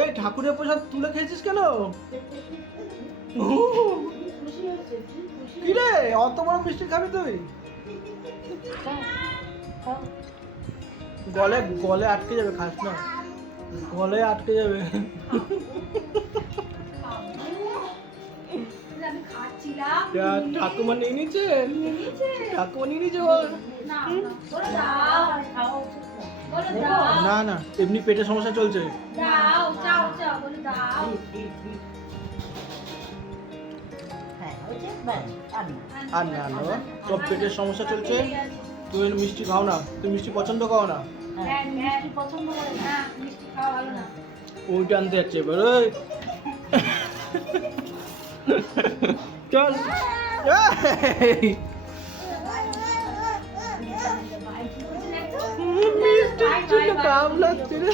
এই ঠাকুরের প্রসাদ তুলে খেয়েছিস কেন? কি রে, অত বড় মিষ্টি খাবি তুই? গলে গলে আটকে যাবে, খাস না, গলে আটকে যাবে। ঠাকুমা নিয়ে নিচ্ছে, ঠাকুমা নিয়ে নিচ্ছে। না না, এমনি পেটের সমস্যা চলছে। আর না না, সব পেটের সমস্যা চলছে। তুই মিষ্টি খাও না, তুই মিষ্টি পছন্দ খাও না। ওইটা আনতে যাচ্ছে এবার। চল, মিষ্টির জন্য কামড়াচ্ছে রে।